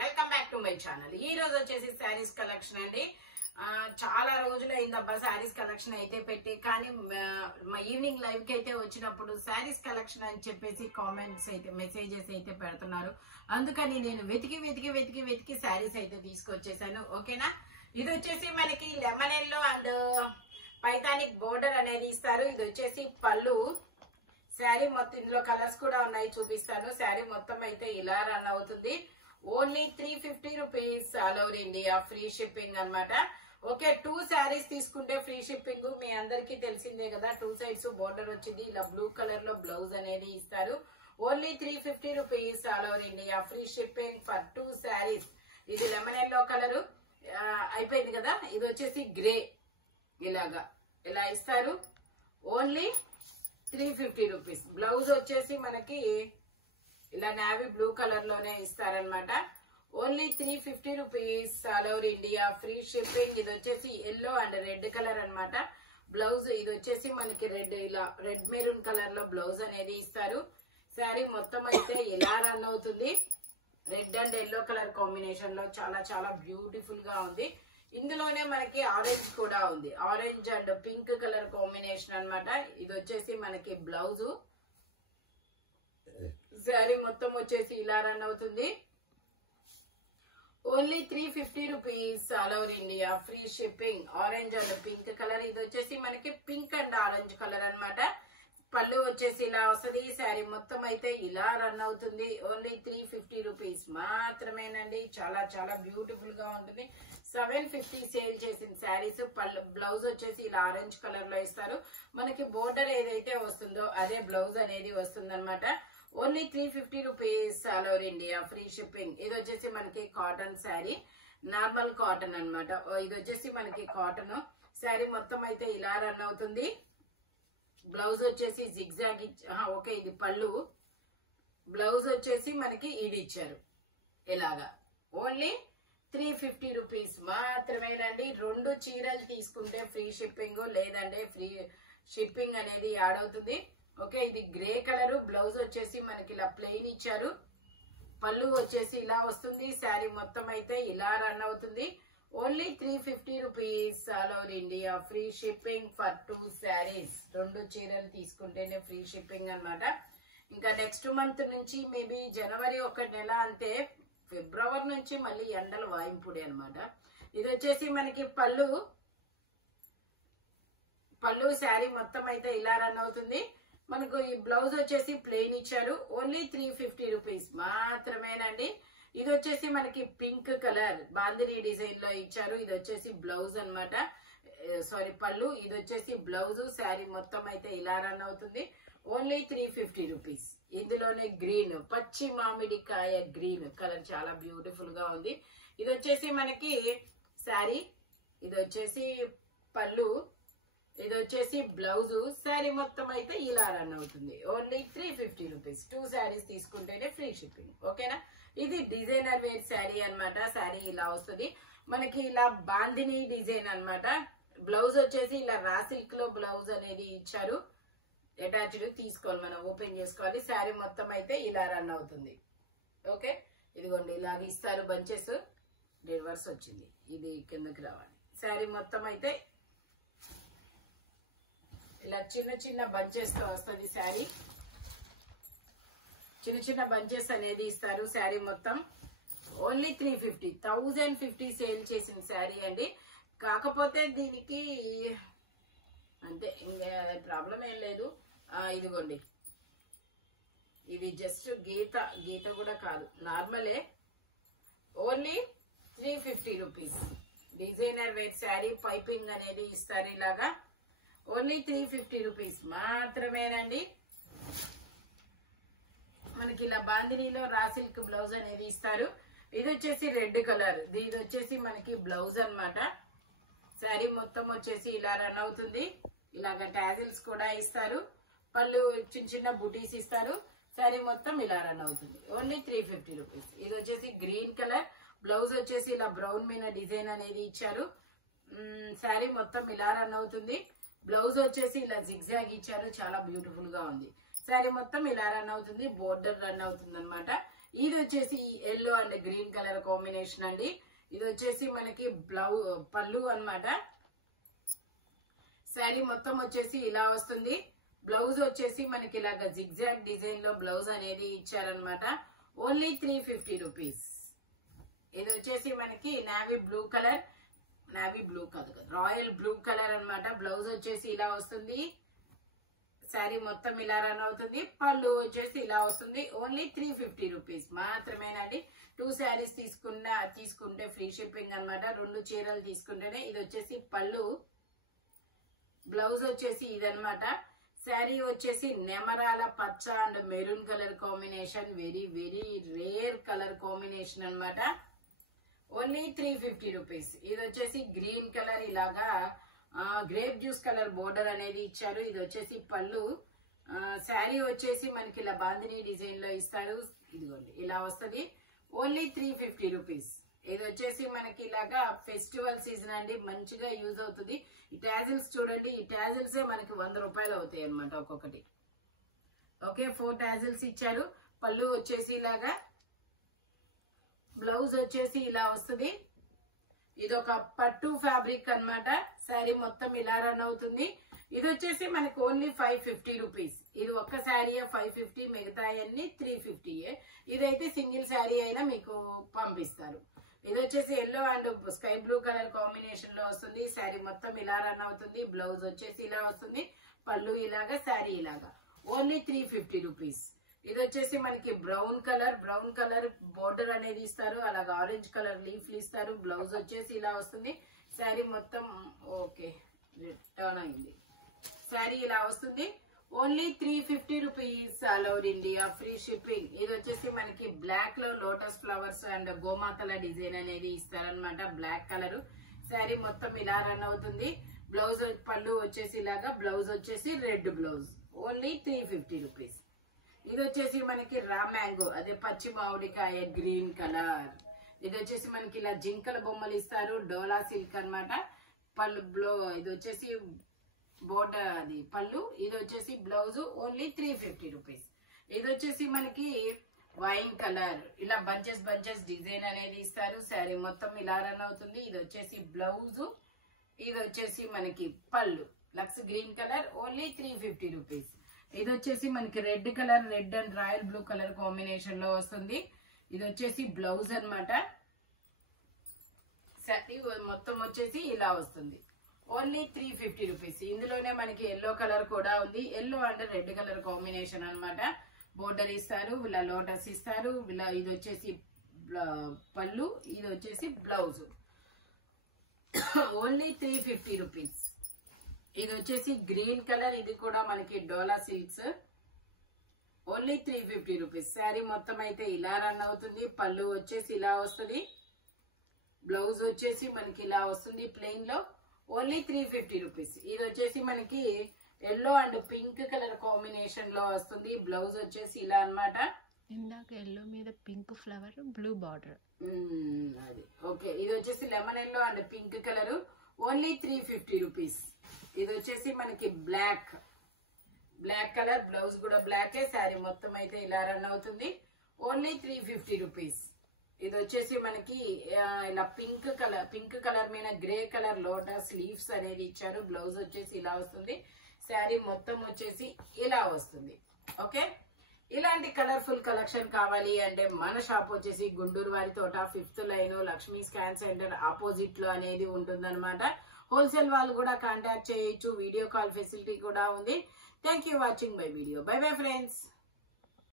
Welcome back to my channel. ఈ రోజు వచ్చేసి శారీస్ కలెక్షన్ అండి. చాలా రోజులు అయిందబ్బా శారీస్ కలెక్షన్ అయితే పెట్టి, కానీ మా ఈవినింగ్ లైవ్ కి అయితే వచ్చినప్పుడు శారీస్ కలెక్షన్ అని చెప్పేసి కామెంట్స్ అయితే మెసేజెస్ అయితే పెడుతున్నారు. అందుకని నేను వెతికి శారీస్ అయితే తీసుకొచ్చేసాను. ఓకేనా, ఇది వచ్చేసి మనకి లెమన్ ఎల్లో అండ్ పైథానిక్ బోర్డర్ అనేది ఇస్తారు. ఇది వచ్చేసి పళ్ళు. శారీ మొత్తం ఇందులో కలర్స్ కూడా ఉన్నాయి, చూపిస్తాను. శారీ మొత్తం అయితే ఇలా రన్ అవుతుంది. Only 350 rupees all over India, free shipping అన్నమాట. ఓకే, 2 శారీస్ తీసుకుంటే ఫ్రీ షిప్పింగ్. మీ అందరికీ తెలిసిందే కదా, 2 సైడ్స్ బోర్డర్ వచ్చింది. ఇలా బ్లూ కలర్ లో బ్లౌజ్ అనేది ఇస్తారు. Only 350 rupees all over India, free shipping for 2 saris. ఇది లెమన్ ఎల్లో కలర్ అయిపోయింది కదా. ఇది వచ్చేసి గ్రే, ఇలాగా ఇలా ఇస్తారు. Only 350 rupees. బ్లౌజ్ వచ్చేసి మనకి ఇలా నావీ బ్లూ కలర్ లోనే ఇస్తారనమాట. Only 350 rupees all over India, free shipping. ఇది వచ్చేసి ఎల్లో అండ్ రెడ్ కలర్ అన్నమాట. బ్లౌజ్ ఇది వచ్చేసి మనకి రెడ్, ఇలా రెడ్ మెరూన్ కలర్ లో బ్లౌజ్ అనేది ఇస్తారు. శారీ మొత్తం అయితే ఇలా రన్ అవుతుంది. Red and yellow colour combination లో చాలా చాలా బ్యూటిఫుల్ గా ఉంది. ఇందులోనే మనకి ఆరెంజ్ కూడా ఉంది. Orange and pink colour combination అన్నమాట. ఇది వచ్చేసి మనకి బ్లౌజ్. శారీ మొత్తం వచ్చేసి ఇలా రన్ అవుతుంది. Only 350 rupees all over India, free shipping. Orange and pink colour. ఇది వచ్చేసి మనకి పింక్ అండ్ ఆరెంజ్ కలర్ అన్నమాట. పళ్ళు వచ్చేసి ఇలా వస్తుంది. శారీ మొత్తం అయితే ఇలా రన్ అవుతుంది. ఓన్లీ 350 రూపీస్ మాత్రమేనండి. చాలా చాలా బ్యూటిఫుల్ గా ఉంటుంది. 750 సేల్ చేసిన శారీస్. పళ్ళు బ్లౌజ్ వచ్చేసి ఇలా ఆరెంజ్ కలర్ లో ఇస్తారు. మనకి బోర్డర్ ఏదైతే వస్తుందో అదే బ్లౌజ్ అనేది వస్తుంది అనమాట. Only 350 rupees all over India, free shipping. ఇది వచ్చేసి మనకి కాటన్ శారీ, నార్మల్ కాటన్ అన్నమాట. ఇది వచ్చేసి మనకి కాటన్. శారీ మొత్తం అయితే ఇలా రన్ అవుతుంది. బ్లౌజ్ వచ్చేసి జిగ్జాగ్ ఓకే, ఇది పళ్ళు. బ్లౌజ్ వచ్చేసి మనకి ఇది ఇచ్చారు ఇలాగా. ఓన్లీ 350 రూపీస్ మాత్రమేనండి. 2 చీరలు తీసుకుంటే ఫ్రీ షిప్పింగ్, లేదంటే ఫ్రీ షిప్పింగ్ అనేది యాడ్ అవుతుంది. ఓకే, ఇది గ్రే కలర్. బ్లౌజ్ వచ్చేసి మనకి ఇలా ప్లెయిన్ ఇచ్చారు. పళ్ళు వచ్చేసి ఇలా వస్తుంది. శారీ మొత్తం అయితే ఇలా రన్ అవుతుంది. Only 350 rupees all over India, free shipping for 2 saris. 2 చీరలు తీసుకుంటేనే ఫ్రీ షిప్పింగ్ అన్నమాట. ఇంకా నెక్స్ట్ మంత్ నుంచి మేబీ జనవరి 1 నెల అంతే, ఫిబ్రవరి నుంచి మళ్ళీ ఎండలు వాయింపుడే అన్నమాట. ఇది వచ్చేసి మనకి పళ్ళు. శారీ మొత్తం అయితే ఇలా రన్ అవుతుంది. మనకు ఈ బ్లౌజ్ వచ్చేసి ప్లెయిన్ ఇచ్చారు. ఓన్లీ 350 రూపీస్ మాత్రమేనండి. ఇది వచ్చేసి మనకి పింక్ కలర్ బాందిని డిజైన్ లో ఇచ్చారు. ఇది వచ్చేసి బ్లౌజ్ అన్నమాట, సారీ పళ్ళు. ఇది వచ్చేసి బ్లౌజ్. శారీ మొత్తం అయితే ఇలా రన్ అవుతుంది. Only 350 rupees. ఇందులోనే గ్రీన్, పచ్చి మామిడికాయ గ్రీన్ కలర్ చాలా బ్యూటిఫుల్ గా ఉంది. ఇది వచ్చేసి మనకి శారీ. ఇది వచ్చేసి పళ్ళు. ఇది వచ్చేసి బ్లౌజ్. శారీ మొత్తం అయితే ఇలా రన్ అవుతుంది. Only 350 rupees. 2 శారీస్ తీసుకుంటేనే ఫ్రీ షిప్పింగ్. ఓకేనా, ఇది డిజైనర్ వేర్ శారీ అన్నమాట. శారీ ఇలా వస్తుంది మనకి, ఇలా బాందిని డిజైన్ అన్నమాట. బ్లౌజ్ వచ్చేసి ఇలా రా సిల్క్ లో బ్లౌజ్ అనేది ఇచ్చారు. అటాచ్డ్ తీసుకోవాలి, మనం ఓపెన్ చేసుకోవాలి. శారీ మొత్తం అయితే ఇలా రన్ అవుతుంది. ఓకే, ఇదిగోండి ఇలాగ ఇస్తారు బంచెస్. రివర్స్ వచ్చింది, ఇది కిందకి రావాలి. శారీ మొత్తం అయితే ఇలా చిన్న చిన్న బంచెస్ తో వస్తుంది శారీ. చిన్న చిన్న బంచెస్ అనేది ఇస్తారు. శారీ మొత్తం ఓన్లీ 350. 1050 సేల్ చేసిన శారీ అండి. కాకపోతే దీనికి అంతే, ఇంకా ప్రాబ్లం ఏం లేదు. ఇదిగోండి, ఇది జస్ట్ గీత కూడా కాదు, నార్మలే. Only 350 rupees. Designer wear sari, piping అనేది ఇస్తారు ఇలాగా. ఓన్లీ 350 రూపీస్ మాత్రమేనండి. మనకి ఇలా బాందినీలో రా సిల్క్ బ్లౌజ్ అనేది ఇస్తారు. ఇది వచ్చేసి రెడ్ కలర్. ఇది వచ్చేసి మనకి బ్లౌజ్ అన్నమాట. శారీ మొత్తం వచ్చేసి ఇలా రన్ అవుతుంది. ఇలాగ టాజిల్స్ కూడా ఇస్తారు. పళ్ళు చిన్న చిన్న బుటీస్ ఇస్తారు. శారీ మొత్తం ఇలా రన్ అవుతుంది. Only 350 rupees. ఇది వచ్చేసి గ్రీన్ కలర్. బ్లౌజ్ వచ్చేసి ఇలా బ్రౌన్ మీద డిజైన్ అనేది ఇచ్చారు. శారీ మొత్తం ఇలా రన్ అవుతుంది. బ్లౌజ్ వచ్చేసి ఇలా జిగ్జాగ్ ఇచ్చారు. చాలా బ్యూటిఫుల్ గా ఉంది. శారీ మొత్తం ఇలా రన్ అవుతుంది. బోర్డర్ రన్ అవుతుంది అనమాట. ఇది వచ్చేసి yellow and green colour combination అండి. ఇది వచ్చేసి మనకి పళ్ళు అన్నమాట. శారీ మొత్తం వచ్చేసి ఇలా వస్తుంది. బ్లౌజ్ వచ్చేసి మనకి ఇలాగా జిగ్జాగ్ డిజైన్ లో బ్లౌజ్ అనేది ఇచ్చారనమాట. Only 350 rupees. ఇది వచ్చేసి మనకి navy blue colour, navy blue కాదు రాయల్ బ్లూ కలర్ అన్నమాట. బ్లౌజ్ వచ్చేసి ఇలా వస్తుంది. శారీ మొత్తం ఇలా రన్ అవుతుంది. పళ్ళు వచ్చేసి ఇలా వస్తుంది. ఓన్లీ 350 రూపీస్ మాత్రమేనండి. 2 శారీస్ తీసుకుంటే ఫ్రీ షిప్పింగ్ అన్నమాట. 2 చీరలు తీసుకుంటేనే. ఇది వచ్చేసి పళ్ళు, బ్లౌజ్ వచ్చేసి ఇదనమాట. శారీ వచ్చేసి నెమరాల పచ్చ and maroon colour combination. Very very rare colour combination అన్నమాట. Only 350 rupees. ఇది వచ్చేసి గ్రీన్ కలర్ ఇలాగా గ్రేప్ జ్యూస్ కలర్ బోర్డర్ అనేది ఇచ్చారు. ఇది వచ్చేసి పళ్ళు. శారీ వచ్చేసి మనకి ఇలా బాందిని డిజైన్ లో ఇస్తారు. ఇదిగోండి ఇలా వస్తుంది. Only 350 rupees. ఇది వచ్చేసి మనకి ఇలాగా ఫెస్టివల్ సీజన్ అండి, మంచిగా యూజ్ అవుతుంది. ఈ టాజిల్స్ చూడండి, ఈ టాజిల్సే మనకి 100 రూపాయలు అవుతాయి అనమాట ఒక్కొక్కటి. ఓకే, 4 టాజిల్స్ ఇచ్చారు. పళ్ళు వచ్చేసి ఇలాగా, బ్లౌజ్ వచ్చేసి ఇలా వస్తుంది. ఇది ఒక పట్టు ఫ్యాబ్రిక్ అన్నమాట. శారీ మొత్తం ఇలా రన్ అవుతుంది. ఇది వచ్చేసి మనకి ఓన్లీ 550 రూపీస్. ఇది ఒక్క శారీ 550, మిగతా అన్ని 350. ఇదైతే సింగిల్ శారీ అయినా మీకు పంపిస్తారు. ఇది వచ్చేసి yellow and sky blue colour combination లో వస్తుంది. శారీ మొత్తం ఇలా రన్ అవుతుంది. బ్లౌజ్ వచ్చేసి ఇలా వస్తుంది. పళ్ళు ఇలాగా, శారీ ఇలాగా. Only 350 rupees. ఇది వచ్చేసి మనకి బ్రౌన్ కలర్ బోర్డర్ అనేది ఇస్తారు. అలాగే ఆరెంజ్ కలర్ లీఫ్లు ఇస్తారు. బ్లౌజ్ వచ్చేసి ఇలా వస్తుంది. శారీ మొత్తం ఓకే రిటర్న్ అయింది. శారీ ఇలా వస్తుంది. Only 350 rupees. Allowed India, free shipping. ఇది వచ్చేసి మనకి బ్లాక్ లో లోటస్ ఫ్లవర్స్ అండ్ గోమాతల డిజైన్ అనేది ఇస్తారనమాట. Black colour. శారీ మొత్తం ఇలా రన్ అవుతుంది. బ్లౌజ్ పళ్ళు వచ్చేసి ఇలాగా, బ్లౌజ్ వచ్చేసి రెడ్ బ్లౌజ్. Only 350 rupees. ఇది వచ్చేసి మనకి రా మ్యాంగో, అదే పచ్చి మామిడికాయ గ్రీన్ కలర్. ఇది వచ్చేసి మనకి ఇలా జింకల బొమ్మలు ఇస్తారు. డోలా సిల్క్ అన్నమాట. పళ్ళు ఇది వచ్చేసి బోర్డర్ అది పళ్ళు. ఇది వచ్చేసి బ్లౌజ్. Only 350 rupees. ఇది వచ్చేసి మనకి వైన్ కలర్, ఇలా బంచెస్ డిజైన్ అనేది ఇస్తారు. శారీ మొత్తం ఇలా రన్ అవుతుంది. ఇది వచ్చేసి బ్లౌజ్. ఇది వచ్చేసి మనకి పళ్ళు లక్స్ గ్రీన్ కలర్. Only 350 rupees. ఇది వచ్చేసి మనకి red and royal blue colour combination లో వస్తుంది. ఇది వచ్చేసి బ్లౌజ్ అన్నమాట. శారీ మొత్తం వచ్చేసి ఇలా వస్తుంది. Only 350 rupees. ఇందులోనే మనకి ఎల్లో కలర్ కూడా ఉంది. Yellow and red colour combination అన్నమాట. బోర్డర్ ఇస్తారు, ఇలా లోటస్ ఇస్తారు. ఇలా ఇది వచ్చేసి పళ్ళు, ఇది వచ్చేసి బ్లౌజ్. Only 350 rupees. ఇది వచ్చేసి గ్రీన్ కలర్. ఇది కూడా మనకి Dola silks. Only 350 rupees. Sari మొత్తం అయితే ఇలా రన్ అవుతుంది. పళ్ళు వచ్చేసి ఇలా వస్తుంది. బ్లౌజ్ వచ్చేసి మనకి ఇలా వస్తుంది ప్లెయిన్ లో. Only 350 rupees. ఇది వచ్చేసి మనకి yellow and pink colour combination లో వస్తుంది. బ్లౌజ్ వచ్చేసి ఇలా అన్నమాట. ఇందాక ఎల్లో మీద పింక్ ఫ్లవర్, బ్లూ బార్డర్. అది ఓకే. ఇది వచ్చేసి lemon yellow and pink colour. Only 350 rupees. ఇది వచ్చేసి మనకి బ్లాక్ కలర్. బ్లౌజ్ కూడా బ్లాకే. శారీ మొత్తం అయితే ఇలా రన్ అవుతుంది. Only 350 rupees. ఇది వచ్చేసి మనకి ఇలా పింక్ కలర్ మీద గ్రే కలర్ లోటస్ లీవ్స్ అనేది ఇచ్చారు. బ్లౌజ్ వచ్చేసి ఇలా వస్తుంది. శారీ మొత్తం వచ్చేసి ఇలా వస్తుంది. ఓకే, ఇలాంటి కలర్ఫుల్ కలెక్షన్ కావాలి అంటే మన షాప్ వచ్చేసి గుంటూరు వారి తోట 5th line Lakshmi scan centre opposite లో అనేది ఉంటుందన్నమాట. హోల్సేల్ వాళ్ళు కూడా కాంటాక్ట్ చేయొచ్చు. వీడియో కాల్ ఫెసిలిటీ కూడా ఉంది. Thank you watching my video. By bye friends.